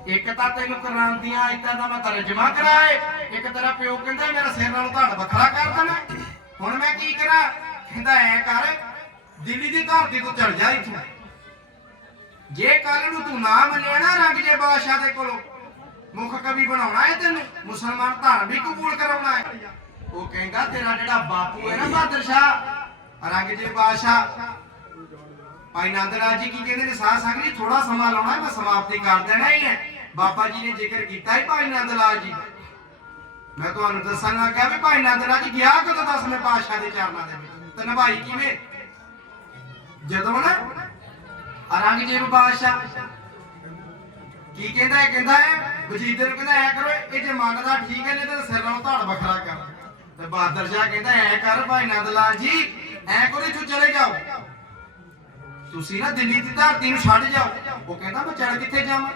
ਇੱਕ ਤਾਂ ਤੈਨੂੰ ਕੁਰਾਨ ਦੀਆਂ ਆਇਤਾਂ ਦਾ ਮੈਂ ਤਰਜਮਾ ਕਰਾਏ, ਇੱਕ ਤੇਰਾ ਪਿਓ ਕਹਿੰਦਾ, ਮੇਰਾ ਸਿਰ ਨਾਲੋਂ ਧੜ ਵੱਖਰਾ ਕਰ ਦੇਣਾ। ਹੁਣ ਮੈਂ ਕੀ ਕਰਾਂ? ਕਹਿੰਦਾ, ਐ ਕਰ, ਦਿੱਲੀ ਦੀ ਧਰਤੀ ਤੋਂ ਚੜ ਜਾ ਇੱਥੋਂ। ਜੇ ਕੱਲ ਨੂੰ ਤੂੰ ਨਾ ਮੰਨਿਆ ਨਾ ਰੰਗ ਜੇ ਬਾਦਸ਼ਾਹ ਦੇ ਕੋਲੋਂ, ਮੁੱਖ ਕਵੀ ਬਣਾਉਣਾ ਹੈ ਤੈਨੂੰ? ਮੁਸਲਮਾਨ ਧਰਮ ਵੀ ਕਬੂਲ ਕਰਾਉਣਾ ਹੈ। ਉਹ ਕਹਿੰਦਾ, ਤੇਰਾ ਜਿਹੜਾ ਬਾਪੂ ਹੈ ਨਾ ਬਹਾਦਰ ਸ਼ਾਹ, ਰੰਗ ਜੇ ਬਾਦਸ਼ਾਹ ਭਾਈ ਨੰਦ ਰਾਜ ਜੀ ਕੀ ਕਹਿੰਦੇ ਨੇ, ਸਾਧ ਸੰਗਤ ਜੀ ਥੋੜਾ ਸਮਾਂ ਲਾਉਣਾ ਮੈਂ ਸਮਾਪਤੀ ਕਰ ਦੇਣਾ ਹੀ ਹੈ। ਬਾਬਾ ਜੀ ਨੇ ਜ਼ਿਕਰ ਕੀਤਾ ਹੈ ਭਾਈ ਨੰਦ ਲਾਲ ਜੀ ਮੈਂ ਤੁਹਾਨੂੰ ਦੱਸਣ ਲੱਗਾ ਵੀ ਭਾਈ ਨੰਦ ਰਾਜ ਜੀ ਗਿਆ ਕਦੋਂ ਦਸਵੇਂ ਪਾਤਸ਼ਾਹ ਦੇ ਚਰਨਾਂ ਦੇ ਵਿੱਚ? ਤੇ ਨਿਭਾਈ ਕਿਵੇਂ? ਜਦੋਂ ਨਾ ਔਰੰਗਜ਼ੇਬ ਬਾਦਸ਼ਾਹ ਕੀ ਕਹਿੰਦਾ ਹੈ? ਕਹਿੰਦਾ ਹੈ ਵਜੀਦੇ ਨੂੰ ਕਹਿੰਦਾ, ਐ ਕਰੋ, ਇਹ ਜੇ ਮੰਨਦਾ ਠੀਕ ਹੈ, ਨਹੀਂ ਤਾਂ ਸਿਰ ਨਾਲੋਂ ਧੜ ਵੱਖਰਾ ਕਰ। ਤੇ ਬਹਾਦਰ ਸ਼ਾਹ ਕਹਿੰਦਾ, ਐ ਕਰ ਭਾਈ ਨੰਦ ਲਾਲ ਜੀ, ਐ ਕਰੋ, ਇੱਥੋਂ ਚਲੇ ਜਾਓ। ਤੁਸੀਂ ਨਾ ਦਿੱਲੀ ਦੀ ਧਰਤੀ ਨੂੰ ਛੱਡ ਜਾਓ। ਉਹ ਕਹਿੰਦਾ, ਮੈਂ ਚੜ ਕਿੱਥੇ ਜਾਵਾਂ?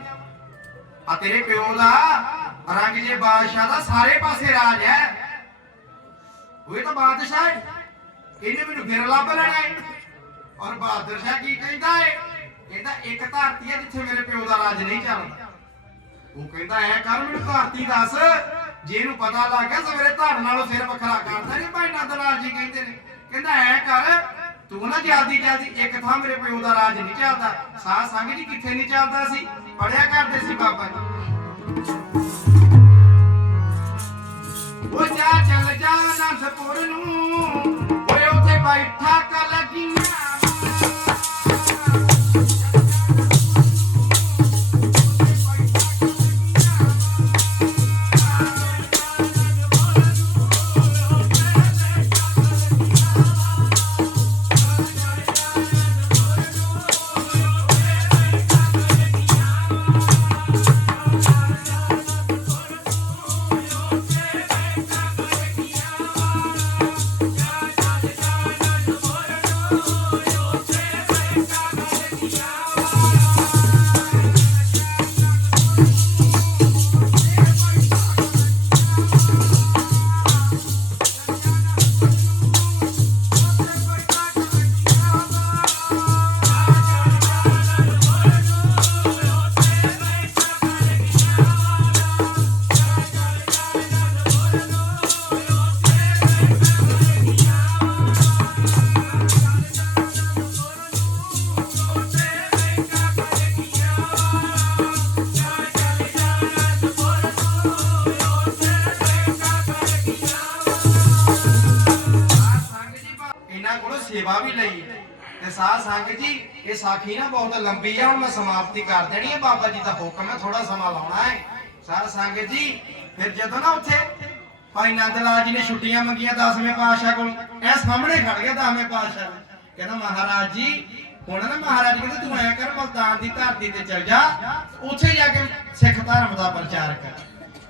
ਆ ਤੇਰੇ ਪਿਓ ਦਾ ਔਰੰਗਜ਼ੇਬ ਬਾਦਸ਼ਾਹ ਦਾ ਸਾਰੇ ਪਾਸੇ ਰਾਜ ਹੈ। ਉਹ ਤਾਂ ਬਾਦਸ਼ਾਹ ਹੈ। ਇਹਨੇ ਮੈਨੂੰ ਫਿਰ ਲੱਭ ਲੈਣਾ ਹੈ। ਔਰ ਬਹਾਦਰ ਸ਼ਾਹ ਕੀ ਕਹਿੰਦਾ ਹੈ? ਕਹਿੰਦਾ, ਇੱਕ ਧਰਤੀ ਹੈ ਜਿੱਥੇ ਮੇਰੇ ਪਿਓ ਦਾ ਰਾਜ ਨਹੀਂ ਚੱਲਦਾ। ਉਹ ਕਹਿੰਦਾ, ਐ ਕਰ, ਮੈਨੂੰ ਧਰਤੀ ਦੱਸ। ਜੇ ਇਹਨੂੰ ਪਤਾ ਲੱਗ ਗਿਆ, ਸਵੇਰੇ ਧੜ ਨਾਲੋਂ ਸਿਰ ਵੱਖਰਾ ਕਰਦਾ ਨਹੀਂ ਭਾਈ ਨੰਦ ਲਾਲ ਜੀ ਕਹਿੰਦੇ ਨੇ। ਕਹਿੰਦਾ, ਐ ਕਰ ਤੂੰ ਨਾ ਜਲਦੀ ਜਲਦੀ ਇੱਕ ਥਾਂ ਮੇਰੇ ਪਿਓ ਦਾ ਰਾਜ ਨਹੀਂ ਚੱਲਦਾ, ਸਾਹ ਸੰਗ ਜੀ ਕਿੱਥੇ ਨਹੀਂ ਚੱਲਦਾ ਸੀ? ਪੜਿਆ ਕਰਦੇ ਸੀ ਬਾਬਾ ਜੀ। ਉਹ ਜਾ ਚੱਲ ਜਾ ਅਨੰਦਪੁਰ ਨੂੰ, ਓਏ ਉੱਥੇ ਬੈਠਾ ਕਲਗੀਆਂ ਸਾਖੀ ਨਾ, ਬਹੁਤ ਲੰਬੀ ਆ, ਹੁਣ ਮੈਂ ਸਮਾਪਤੀ ਕਰ ਦੇਣੀ ਹੈ ਬਾਬਾ ਜੀ ਦਾ ਹੁਕਮ ਹੈ ਥੋੜਾ ਸਮਾਂ ਲਾਉਣਾ ਹੈ। ਸਾਧ ਸੰਗਤ ਜੀ, ਫਿਰ ਜਦੋਂ ਨਾ ਉੱਥੇ ਭਾਈ ਨੰਦ ਲਾਲ ਜੀ ਨੇ ਛੁੱਟੀਆਂ ਮੰਗੀਆਂ 10ਵੇਂ ਪਾਤਸ਼ਾਹ ਕੋਲ, ਇਹ ਸਾਹਮਣੇ ਖੜ ਗਿਆ 10ਵੇਂ ਪਾਤਸ਼ਾਹ। ਕਹਿੰਦਾ, ਮਹਾਰਾਜ ਜੀ, ਹੁਣ ਨਾ ਮਹਾਰਾਜ ਕਹਿੰਦੇ, ਤੂੰ ਐ ਕਰ ਮਲਤਾਨ ਦੀ ਧਰਤੀ ਤੇ ਚਲ ਜਾ। ਉੱਥੇ ਜਾ ਕੇ ਸਿੱਖ ਧਰਮ ਦਾ ਪ੍ਰਚਾਰ ਕਰ।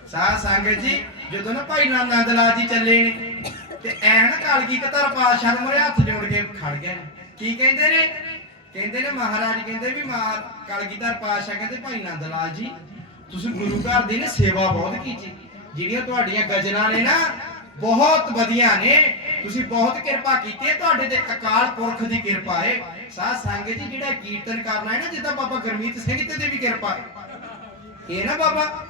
ਸਾਧ ਸੰਗਤ ਜੀ, ਜਦੋਂ ਨਾ ਭਾਈ ਨੰਦ ਲਾਲ ਜੀ ਚੱਲੇ ਨੇ, ਤੇ ਐ ਨਾ ਕਲਗੀ ਕਤਰ ਪਾਤਸ਼ਾਹ ਨੂੰ ਮੇਰੇ ਹੱਥ ਜੋੜ ਕੇ ਖੜ ਗਏ ਕੀ ਕਹਿੰਦੇ ਨੇ? ਕਹਿੰਦੇ ਨੇ ਮਹਾਰਾਜ, ਕਹਿੰਦੇ ਵੀ ਮਾਂ ਕਲਗੀਧਰ ਪਾਤਸ਼ਾਹ ਕਹਿੰਦੇ ਭਾਈ ਨੰਦ ਲਾਲ ਜੀ, ਤੁਸੀਂ ਗੁਰੂ ਘਰ ਦੀ ਨੇ ਸੇਵਾ ਬਹੁਤ ਕੀਤੀ। ਜਿਹੜੀਆਂ ਤੁਹਾਡੀਆਂ ਗਜਨਾਂ ਨੇ ਨਾ, ਬਹੁਤ ਵਧੀਆ ਨੇ। ਤੁਸੀਂ ਬਹੁਤ ਕਿਰਪਾ ਕੀਤੀ ਹੈ, ਤੁਹਾਡੇ ਤੇ ਅਕਾਲ ਪੁਰਖ ਦੀ ਕਿਰਪਾ ਹੈ। ਸਾਧ ਸੰਗਤ ਜੀ, ਜਿਹੜਾ ਕੀਰਤਨ ਕਰਨਾ ਹੈ ਨਾ, ਜਿੱਦਾਂ ਬਾਬਾ ਗੁਰਮੀਤ ਸਿੰਘ ਤੇ ਤੇ ਵੀ ਕਿਰਪਾ ਹੈ। ਇਹ ਨਾ ਬਾਬਾ,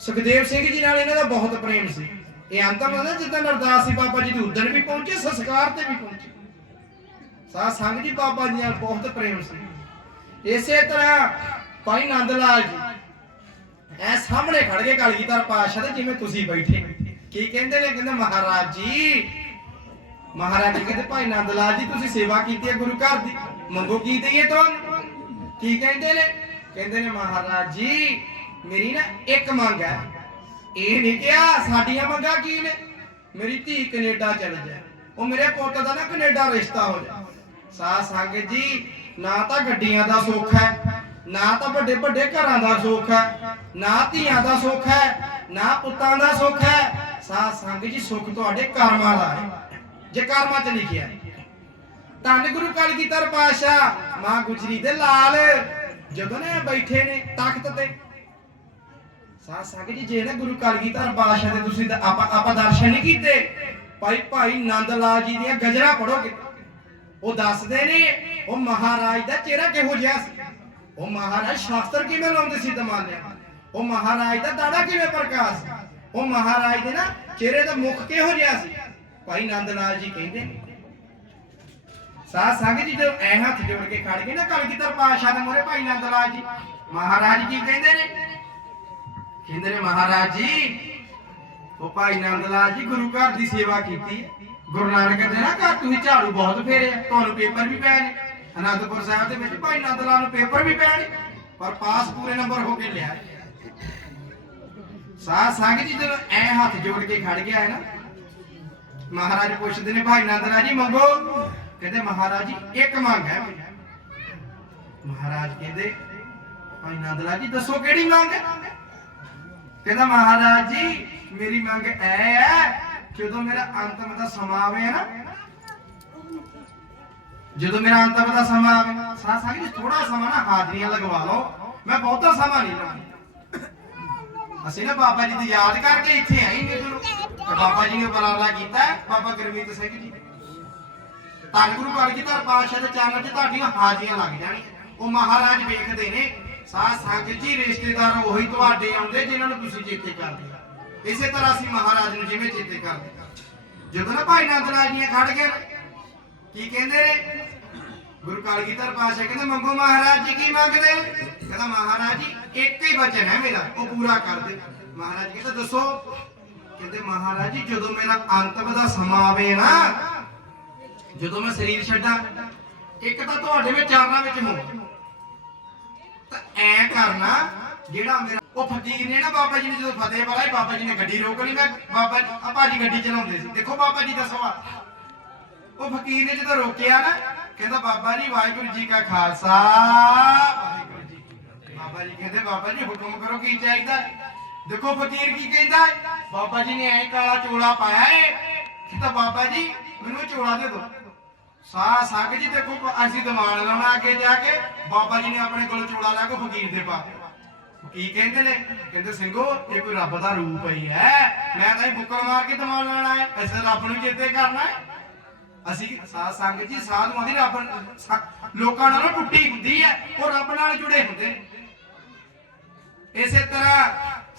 ਸੁਖਦੇਵ ਸਿੰਘ ਜੀ ਨਾਲ ਇਹਨਾਂ ਦਾ ਬਹੁਤ ਪ੍ਰੇਮ ਸੀ। ਇਹ ਅੰਤਮ ਨਾ ਜਿੱਦਾਂ ਅਰਦਾਸ ਸੀ ਬਾਬਾ ਜੀ ਦੀ ਉਦਣ ਵੀ ਪਹੁੰਚੇ, ਸੰਸਕਾਰ ਤੇ ਵੀ ਪਹੁੰਚੇ। ਸਾਧ ਸੰਗ ਜੀ ਬਾਬਾ ਜੀ ਨਾਲ ਬਹੁਤ ਪ੍ਰੇਮ ਸੀ। ਇਸੇ ਤਰ੍ਹਾਂ ਭਾਈ ਨੰਦ ਲਾਲ ਜੀ, ਐ ਸਾਹਮਣੇ ਖੜ ਕੇ ਕਲਗੀਧਰ ਪਾਤਸ਼ਾਹ ਦੇ, ਜਿਵੇਂ ਤੁਸੀਂ ਬੈਠੇ। ਕੀ ਕਹਿੰਦੇ ਨੇ? ਕਹਿੰਦੇ ਮਹਾਰਾਜ ਜੀ ਮਹਾਰਾਜ ਜੀ ਕਹਿੰਦੇ, ਭਾਈ ਨੰਦ ਲਾਲ ਜੀ, ਤੁਸੀਂ ਸੇਵਾ ਕੀਤੀ ਹੈ ਗੁਰੂ ਘਰ ਦੀ। ਮੰਗੋ ਕੀ ਦਈਏ ਤੁਹਾਨੂੰ? ਕੀ ਕਹਿੰਦੇ ਨੇ? ਕਹਿੰਦੇ ਨੇ, ਮਹਾਰਾਜ ਜੀ, ਮੇਰੀ ਨਾ ਇੱਕ ਮੰਗ ਹੈ। ਇਹ ਨਹੀਂ ਕਿਹਾ, ਸਾਡੀਆਂ ਮੰਗਾਂ ਕੀ ਨੇ? ਮੇਰੀ ਧੀ ਕੈਨੇਡਾ ਚਲ ਜਾਏ। ਉਹ ਮੇਰੇ ਪੁੱਤ ਦਾ ਨਾ ਕੈਨੇਡਾ ਰਿਸ਼ਤਾ ਹੋ ਜਾਏ। ਸਾਧ ਸੰਗਤ ਜੀ, ਨਾ ਤਾਂ ਗੱਡੀਆਂ ਦਾ ਸੁੱਖ ਹੈ, ਨਾ ਤਾਂ ਵੱਡੇ ਵੱਡੇ ਘਰਾਂ ਦਾ ਸੁੱਖ ਹੈ, ਨਾ ਧੀਆਂ ਦਾ ਸੁੱਖ ਹੈ, ਨਾ ਪੁੱਤਾਂ ਦਾ ਸੁੱਖ ਹੈ। ਸਾਧ ਸੰਗਤ ਜੀ, ਸੁੱਖ ਤੁਹਾਡੇ ਕਰਮਾਂ ਦਾ ਹੈ। ਜੇ ਕਰਮਾਂ 'ਚ ਲਿਖਿਆ ਧੰਨ ਗੁਰੂ ਕਲਗੀਧਰ ਪਾਤਸ਼ਾਹ, ਮਾਂ ਗੁਜਰੀ ਦੇ ਲਾਲ, ਜਦੋਂ ਨੇ ਬੈਠੇ ਨੇ ਤਖਤ ਤੇ। ਸਾਧ ਸੰਗਤ ਜੀ, ਜੇ ਨਾ ਗੁਰੂ ਕਲਗੀਧਰ ਪਾਤਸ਼ਾਹ ਦੇ ਤੁਸੀਂ ਆਪਾਂ ਆਪਾਂ ਦਰਸ਼ਨ ਨਹੀਂ ਕੀਤੇ, ਭਾਈ ਭਾਈ ਨੰਦ ਲਾਲ ਜੀ ਦੀਆਂ ਗਜਰਾ ਪੜੋਗੇ ਉਹ ਦੱਸਦੇ ਨੇ, ਉਹ ਮਹਾਰਾਜ ਦਾ ਚਿਹਰਾ ਕਿਹੋ ਜਿਹਾ ਸੀ? ਉਹ ਮਹਾਰਾਜ ਸ਼ਾਸਤਰ ਕਿਵੇਂ ਲਾਉਂਦੇ ਸੀ ਦਮਾਲਿਆ ਉਹ ਮਹਾਰਾਜ ਦਾ ਦਾੜਾ ਕਿਵੇਂ ਪ੍ਰਕਾਸ਼? ਉਹ ਮਹਾਰਾਜ ਦੇ ਨਾ ਚਿਹਰੇ ਦਾ ਮੁਖ ਕਿਹੋ ਜਿਹਾ ਸੀ? ਭਾਈ ਨੰਦ ਲਾਲ ਜੀ ਕਹਿੰਦੇ ਸਾਧ ਸੰਗਤ ਜੀ ਜਦੋਂ ਐ ਹੱਥ ਜੋੜ ਕੇ ਖੜ ਗਏ ਨਾ ਕਲਗੀਧਰ ਪਾਤਸ਼ਾਹ ਦੇ ਮੋਰੇ ਭਾਈ ਨੰਦ ਲਾਲ ਜੀ, ਮਹਾਰਾਜ ਜੀ ਕਹਿੰਦੇ ਨੇ? ਕਹਿੰਦੇ ਨੇ, ਮਹਾਰਾਜ ਜੀ, ਉਹ ਭਾਈ ਨੰਦ ਲਾਲ ਜੀ ਗੁਰੂ ਘਰ ਦੀ ਸੇਵਾ ਕੀਤੀ। ਗੁਰੂ ਨਾਨਕ ਦੇ ਨਾ, ਘਰ ਤੁਸੀਂ ਝਾੜੂ ਬਹੁਤ ਫੇਰੇ ਤੁਹਾਨੂੰ ਪੇਪਰ ਵੀ ਪਏ ਨੇ ਅਨੰਦਪੁਰ ਸਾਹਿਬ ਦੇ ਵਿੱਚ ਭਾਈ ਨੰਦ ਲਾਲ ਨੂੰ ਪੇਪਰ ਵੀ ਪਏ ਨੇ ਪਰ ਪਾਸ ਪੂਰੇ ਨੰਬਰ ਹੋ ਕੇ ਲਿਆ। ਸਾਧ ਸੰਗਤ ਜੀ ਜਦੋਂ ਐ ਹੱਥ ਜੋੜ ਕੇ ਖੜ ਗਿਆ ਹੈ ਨਾ, ਮਹਾਰਾਜ ਪੁੱਛਦੇ ਨੇ, ਭਾਈ ਨੰਦ ਲਾਲ ਜੀ, ਮੰਗੋ? ਕਹਿੰਦੇ, ਮਹਾਰਾਜ ਜੀ, ਇੱਕ ਮੰਗ ਹੈ। ਮਹਾਰਾਜ ਕਹਿੰਦੇ, ਭਾਈ ਨੰਦ ਲਾਲ ਜੀ, ਦੱਸੋ ਕਿਹੜੀ ਮੰਗ ਹੈ? ਕਹਿੰਦਾ, ਮਹਾਰਾਜ ਜੀ, ਮੇਰੀ ਮੰਗ ਐ ਹੈ ਜਦੋਂ ਮੇਰਾ ਅੰਤਮ ਦਾ ਸਮਾਂ ਆਵੇ ਨਾ, ਜਦੋਂ ਮੇਰਾ ਅੰਤਮ ਦਾ ਸਮਾਂ ਆਵੇ ਸਾਹ ਸਾਹ ਜੀ ਥੋੜਾ ਸਮਾਂ ਨਾ ਹਾਜ਼ਰੀਆਂ ਲਗਵਾ ਲਓ। ਮੈਂ ਬਹੁਤਾ ਸਮਾਂ ਨਹੀਂ ਲਾਉਣਾ। ਅਸੀਂ ਨਾ ਬਾਬਾ ਜੀ ਦੀ ਯਾਦ ਕਰਕੇ ਇੱਥੇ ਆਏ ਨੇ ਗੁਰੂ ਤੇ ਬਾਬਾ ਜੀ ਨੇ ਬੁਲਾਵਾ ਕੀਤਾ ਬਾਬਾ ਗੁਰਮੀਤ ਸਿੰਘ ਜੀ। ਧੰਨ ਗੁਰੂ ਕਲਗੀਧਰ ਪਾਤਸ਼ਾਹ ਦੇ ਚਰਨਾਂ 'ਚ ਤੁਹਾਡੀਆਂ ਹਾਜ਼ਰੀਆਂ ਲੱਗ ਜਾਣਗੀਆਂ। ਉਹ ਮਹਾਰਾਜ ਵੇਖਦੇ ਨੇ ਸਾਹ ਸੰਗਤ ਜੀ, ਰਿਸ਼ਤੇਦਾਰ ਉਹੀ ਤੁਹਾਡੇ ਆਉਂਦੇ ਜਿਨ੍ਹਾਂ ਨੂੰ ਤੁਸੀਂ ਚੇਤੇ ਕਰਦੇ ਹੋ। ਇਸੇ ਤਰ੍ਹਾਂ ਅਸੀਂ ਮਹਾਰਾਜ ਨੂੰ ਜਿਵੇਂ ਚੇਤੇ ਕਰਦੇ ਜਦੋਂ ਨਾ ਭਾਈ ਨੰਦ ਲਾਲ ਜੀ ਖੜ ਗਏ ਕੀ ਕਹਿੰਦੇ ਨੇ? ਗੁਰੂ ਕਲਗੀਧਰ ਪਾਤਸ਼ਾਹ ਕਹਿੰਦੇ, ਮੰਗੋ ਮਹਾਰਾਜ ਜੀ ਕੀ ਮੰਗਦੇ? ਕਹਿੰਦਾ, ਮਹਾਰਾਜ ਜੀ, ਇੱਕ ਹੀ ਵਚਨ ਹੈ ਮੇਰਾ, ਉਹ ਪੂਰਾ ਕਰ ਦਿਓ ਮਹਾਰਾਜ ਕਹਿੰਦੇ, ਦੱਸੋ? ਕਹਿੰਦੇ, ਮਹਾਰਾਜ ਜੀ, ਜਦੋਂ ਮੇਰਾ ਅੰਤਮ ਦਾ ਸਮਾਂ ਆਵੇ ਨਾ, ਜਦੋਂ ਮੈਂ ਸਰੀਰ ਛੱਡਾਂ, ਇੱਕ ਤਾਂ ਤੁਹਾਡੇ ਵਿੱਚ, ਚਾਰਨਾ ਵਿੱਚ ਹੋ ਤਾਂ ਐ ਕਰਨਾ, ਜਿਹੜਾ ਮੇਰਾ ਉਹ ਫਕੀਰ ਨੇ ਨਾ ਬਾਬਾ ਜੀ ਨੇ ਜਦੋਂ ਫਤਿਹ ਵਾਲਾ ਬਾਬਾ ਜੀ ਨੇ ਗੱਡੀ ਰੋਕ ਲਈ। ਮੈਂ ਬਾਬਾ ਜੀ ਗੱਡੀ ਚਲਾਉਂਦੇ ਸੀ। ਦੇਖੋ ਬਾਬਾ ਜੀ ਦਾ ਸਵਾਲ ਉਹ ਫਕੀਰ ਨੇ ਜਦੋਂ ਰੋਕਿਆ ਨਾ, ਕਹਿੰਦਾ ਬਾਬਾ ਜੀ, ਵਾਹਿਗੁਰੂ ਜੀ ਕਾ ਖਾਲਸਾ, ਵਾਹਿਗੁਰੂ ਜੀ ਬਾਬਾ ਜੀ ਕਹਿੰਦੇ, ਬਾਬਾ ਜੀ ਹੁਕਮ ਕਰੋ ਕੀ ਚਾਹੀਦਾ ਦੇਖੋ ਫਕੀਰ ਕੀ ਕਹਿੰਦਾ ਬਾਬਾ ਜੀ ਨੇ ਐ ਕਾਲਾ ਚੋਲਾ ਪਾਇਆ ਏ। ਕਹਿੰਦਾ ਬਾਬਾ ਜੀ, ਮੈਨੂੰ ਚੋਲਾ ਦੇ ਦਿਓ। ਸਾਹ ਸੰਗ ਜੀ, ਦੇਖੋ ਅਸੀਂ ਦਿਮਾਗ ਲਾਉਣਾ ਅੱਗੇ ਜਾ ਕੇ। ਬਾਬਾ ਜੀ ਨੇ ਆਪਣੇ ਕੋਲ ਚੋਲਾ ਲੈ ਕੇ ਫਕੀਰ ਦੇ ਪਾ ਕੀ ਕਹਿੰਦੇ ਨੇ? ਕਹਿੰਦੇ, ਸਿੰਘੋ, ਇਹ ਕੋਈ ਰੱਬ ਦਾ ਰੂਪ ਹੀ ਹੈ। ਮੈਂ ਤਾਂ ਇਹ ਬੁੱਕਲ ਮਾਰ ਕੇ ਦਿਮਾਗ ਲਾਉਣਾ ਹੈ। ਅਸੀਂ ਰੱਬ ਨੂੰ ਚੇਤੇ ਕਰਨਾ ਹੈ। ਅਸੀਂ ਸਾਧ ਸੰਗਤ ਜੀ, ਸਾਧੂਆਂ ਦੀ ਰੱਬ ਲੋਕਾਂ ਨਾਲੋਂ ਟੁੱਟੀ ਹੁੰਦੀ ਹੈ। ਉਹ ਰੱਬ ਨਾਲ ਜੁੜੇ ਹੁੰਦੇ ਨੇ। ਇਸੇ ਤਰ੍ਹਾਂ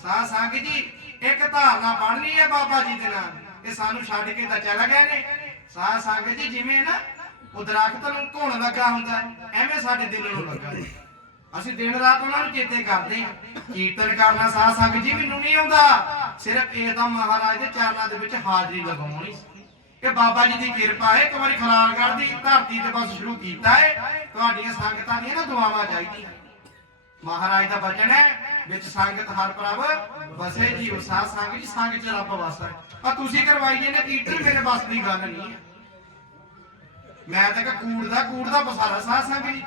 ਸਾਧ ਸੰਗਤ ਜੀ, ਇੱਕ ਧਾਰਨਾ ਬਣ ਲਈ ਹੈ ਬਾਬਾ ਜੀ ਦੇ ਨਾਲ। ਇਹ ਸਾਨੂੰ ਛੱਡ ਕੇ ਤਾਂ ਚਲਾ ਗਏ ਨੇ। ਸਾਧ ਸੰਗਤ ਜੀ, ਜਿਵੇਂ ਨਾ ਉਹ ਦਰਖਤ ਨੂੰ ਧੋਣ ਲੱਗਾ ਹੁੰਦਾ ਐਵੇਂ ਸਾਡੇ ਦਿਲ ਨੂੰ ਲੱਗਾ ਅਸੀਂ ਦਿਨ ਰਾਤ ਉਹਨਾਂ ਨੂੰ ਚੇਤੇ ਕਰਦੇ ਹਾਂ। ਕੀਰਤਨ ਕਰਨਾ ਸਾਧ ਸੰਗਤ ਜੀ ਮੈਨੂੰ ਨਹੀਂ ਆਉਂਦਾ। ਸਿਰਫ ਇਹ ਤਾਂ ਮਹਾਰਾਜ ਦੇ ਚਰਨਾਂ ਦੇ ਵਿੱਚ ਹਾਜ਼ਰੀ ਲਗਾਉਣੀ। ਸੀ ਬਾਬਾ ਜੀ ਦੀ ਕਿਰਪਾ ਹੈ, ਇੱਕ ਵਾਰੀ ਖਲਾਲਗੜ੍ਹ ਦੀ ਧਰਤੀ ਤੇ ਬਸ ਸ਼ੁਰੂ ਕੀਤਾ ਹੈ। ਤੁਹਾਡੀਆਂ ਸੰਗਤਾਂ ਦੀਆਂ ਨਾ ਦੁਆਵਾਂ ਚਾਹੀਦੀਆਂ। ਮਹਾਰਾਜ ਦਾ ਬਚਨ ਹੈ, ਵਿੱਚ ਸੰਗਤ ਹਰ ਪ੍ਰਭ ਵਸੇ ਜੀ ਉਹ ਸਾਧ ਜੀ ਸੰਗ ਚ ਰੱਬ ਵਸਦਾ ਆ ਤੁਸੀਂ ਕਰਵਾਈ ਜੇ ਨਾ ਕੀਰਤਨ ਮੇਰੇ ਬਸ ਦੀ ਗੱਲ ਨਹੀਂ ਹੈ। ਮੈਂ ਤਾਂ ਕਿ ਕੂੜ ਦਾ ਕੂੜ ਦਾ ਬਸਾਰਾ ਸਾਧ ਸੰਗਤ ਜੀ।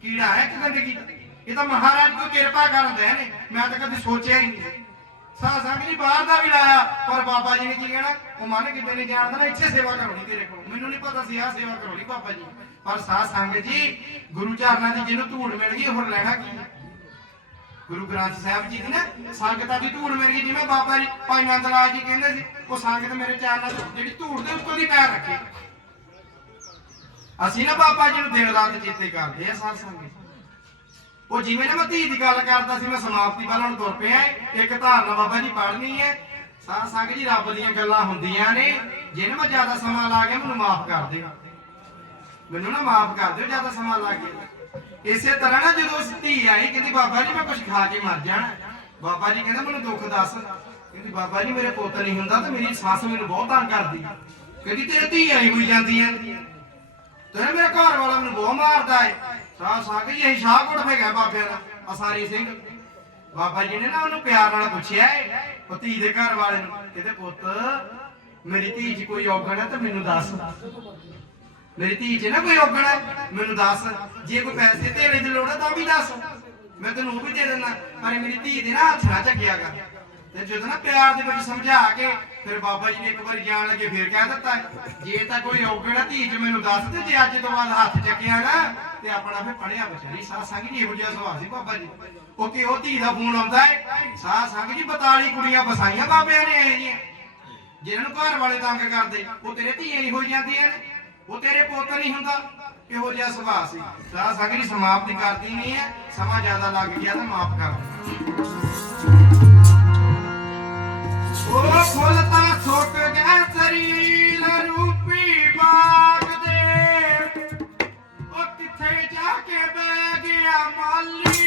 ਕੀੜਾ ਹੈ ਕਿ ਗੰਦਗੀ ਦਾ। ਇਹ ਤਾਂ ਮਹਾਰਾਜ ਕੋਈ ਕਿਰਪਾ ਕਰਦੇ ਨੇ। ਮੈਂ ਤਾਂ ਕਦੇ ਸੋਚਿਆ ਹੀ ਨਹੀਂ ਸਾਧ ਸੰਗਤ ਜੀ, ਬਾਹਰ ਦਾ ਵੀ ਲਾਇਆ, ਪਰ ਬਾਬਾ ਜੀ ਨੇ ਕੀ ਕਹਿਣਾ? ਉਹ ਮਨ ਕਿਤੇ ਨਹੀਂ ਜਾਣਦਾ ਨਾ ਇੱਥੇ ਸੇਵਾ ਕਰਾਉਣੀ ਤੇਰੇ ਕੋਲ। ਮੈਨੂੰ ਨਹੀਂ ਪਤਾ ਸੀ ਆਹ ਸੇਵਾ ਕਰਾਉਣੀ ਬਾਬਾ ਜੀ ਪਰ ਸਾਧ ਸੰਗਤ ਜੀ, ਗੁਰੂ ਚਰਨਾਂ ਦੀ ਜਿਹਨੂੰ ਧੂੜ ਮਿਲ ਗਈ, ਹੋਰ ਲੈਣਾ ਕੀ ਹੈ? ਗੁਰੂ ਗ੍ਰੰਥ ਸਾਹਿਬ ਜੀ ਦੀ ਨਾ, ਸੰਗਤਾਂ ਦੀ ਧੂੜ ਮਿਲ ਗਈ, ਜਿਵੇਂ ਬਾਬਾ ਜੀ, ਭਾਈ ਨੰਦ ਲਾਲ ਜੀ ਕਹਿੰਦੇ ਸੀ, ਉਹ ਸੰਗਤ ਮੇਰੇ ਚਰਨਾਂ 'ਚ ਜਿਹੜੀ ਧੂੜ ਦੇ ਉੱਤੋਂ ਦੀ ਪੈਰ ਰੱਖੇ। ਅਸੀਂ ਨਾ ਬਾਬਾ ਜੀ ਨੂੰ ਦਿਨ ਰਾਤ ਚੇਤੇ ਕਰਦੇ ਆ ਸਾਰ ਸੰਗਤ। ਉਹ ਜਿਵੇਂ ਨਾ ਮੈਂ ਧੀ ਦੀ ਗੱਲ ਕਰਦਾ ਸੀ, ਮੈਂ ਸਮਾਪਤੀ ਵੱਲ ਹੁਣ ਤੁਰ ਪਿਆ ਇੱਕ ਧਾਰਨਾ ਬਾਬਾ ਜੀ ਪੜ੍ਹਨੀ ਹੈ ਸਾਧ ਸੰਗਤ ਜੀ, ਰੱਬ ਦੀਆਂ ਗੱਲਾਂ ਹੁੰਦੀਆਂ ਨੇ। ਜੇ ਮੈਂ ਜ਼ਿਆਦਾ ਸਮਾਂ ਲਾ ਗਿਆ, ਮੈਨੂੰ ਮਾਫ ਕਰ ਦਿਓ। ਮੈਨੂੰ ਨਾ ਮਾਫ ਕਰ ਦਿਓ, ਜ਼ਿਆਦਾ ਸਮਾਂ ਲਾ ਗਿਆ ਇਸੇ ਤਰ੍ਹਾਂ ਨਾ ਜਦੋਂ ਧੀ ਆਈ ਕਹਿੰਦੀ ਬਾਬਾ ਜੀ, ਮੈਂ ਕੁਝ ਖਾ ਕੇ ਮਰ ਜਾਣਾ। ਬਾਬਾ ਜੀ ਕਹਿੰਦਾ, ਮੈਨੂੰ ਦੁੱਖ ਦੱਸ। ਕਹਿੰਦੀ, ਬਾਬਾ ਜੀ, ਮੇਰੇ ਪੁੱਤ ਨਹੀਂ ਹੁੰਦਾ ਤੇ ਮੇਰੀ ਸੱਸ ਮੈਨੂੰ ਬਹੁਤ ਤੰਗ ਕਰਦੀ ਕਹਿੰਦੀ, ਤੇਰੇ ਧੀ ਆਈ ਹੋਈ ਜਾਂਦੀ ਹੈ। ਤੇ ਮੇਰਾ ਘਰ ਵਾਲਾ ਮੈਨੂੰ ਬਹੁਤ ਮਾਰਦਾ ਏ ਸਾਹ ਸਾਹ ਜੀ, ਅਸੀਂ ਸ਼ਾਹਕੋਟ ਬਾਬਿਆਂ ਦਾ, ਅਸਾਰੀ ਸਿੰਘ। ਬਾਬਾ ਜੀ ਨੇ ਨਾ ਉਹਨੂੰ ਪਿਆਰ ਨਾਲ ਪੁੱਛਿਆ ਉਹ ਧੀ ਦੇ ਘਰ ਵਾਲੇ ਨੂੰ, ਕਹਿੰਦੇ, ਪੁੱਤ, ਮੇਰੀ ਧੀ 'ਚ ਕੋਈ ਔਗਣ ਹੈ ਤਾਂ ਮੈਨੂੰ ਦੱਸ। ਮੇਰੀ ਧੀ 'ਚ ਨਾ ਕੋਈ ਔਗਣ ਹੈ, ਮੈਨੂੰ ਦੱਸ। ਜੇ ਕੋਈ ਪੈਸੇ ਧੇਲੇ ਦੀ ਲੋੜ ਹੈ ਤਾਂ ਵੀ ਦੱਸ। ਮੈਂ ਤੈਨੂੰ ਉਹ ਵੀ ਦੇ ਦਿੰਦਾ, ਪਰ ਮੇਰੀ ਧੀ ਦੇ ਨਾ ਹੱਥ ਨਾ ਚੱਕਿਆਗਾ ਤੇ ਜਦੋਂ ਨਾ ਪਿਆਰ ਦੇ ਵਿੱਚ ਸਮਝਾ ਕੇ ਫਿਰ ਬਾਬਾ ਜੀ ਨੇ ਇੱਕ ਵਾਰੀ ਜਾਣ ਲੱਗੇ, ਫਿਰ ਕਹਿ ਦਿੱਤਾ, ਜੇ ਤਾਂ ਕੋਈ ਔਗਣ ਧੀ 'ਚ ਮੈਨੂੰ ਦੱਸ ਤੇ ਜੇ ਅੱਜ ਤੋਂ ਬਾਅਦ ਹੱਥ ਚੱਕਿਆ ਨਾ, ਤੇ ਆਪਣਾ ਫਿਰ ਪੜਿਆ ਵਿਚਾਰੀ, ਸਾਹ ਸੰਗ ਜੀ, ਇਹੋ ਜਿਹਾ ਸੁਭਾਅ ਸੀ ਬਾਬਾ ਜੀ। ਉਹ ਕਿ ਉਹ ਧੀ ਦਾ ਫੋਨ ਆਉਂਦਾ ਹੈ ਸਾਹ ਸੰਗ ਜੀ 42 ਕੁੜੀਆਂ ਬਸਾਈਆਂ ਬਾਬਿਆਂ ਨੇ ਇਹ ਜੀਆਂ ਜਿਹਨਾਂ ਨੂੰ ਘਰ ਵਾਲੇ ਤੰਗ ਕਰਦੇ, ਉਹ ਤੇਰੇ ਧੀਆਂ ਹੀ ਹੋ ਜਾਂਦੀਆਂ ਨੇ, ਉਹ ਤੇਰੇ ਪੁੱਤ ਨਹੀਂ ਹੁੰਦਾ। ਇਹੋ ਜਿਹਾ ਸੁਭਾਅ ਸੀ। ਸਾਹ ਸੰਗ ਜੀ ਸਮਾਪਤੀ ਕਰਦੀ ਨਹੀਂ ਹੈ, ਸਮਾਂ ਜ਼ਿਆਦਾ ਲੱਗ ਗਿਆ ਤਾਂ ਮਾਫ ਕਰ ਉਹ ਫੁੱਲ ਤਾਂ ਸੁੱਕ ਗਏ ਸਰੀਲ ਰੂਪੀ ਬਾਗ ਦੇ। ਉਹ ਕਿੱਥੇ ਜਾ ਕੇ ਬਹਿ ਗਿਆ ਮਾਲੀ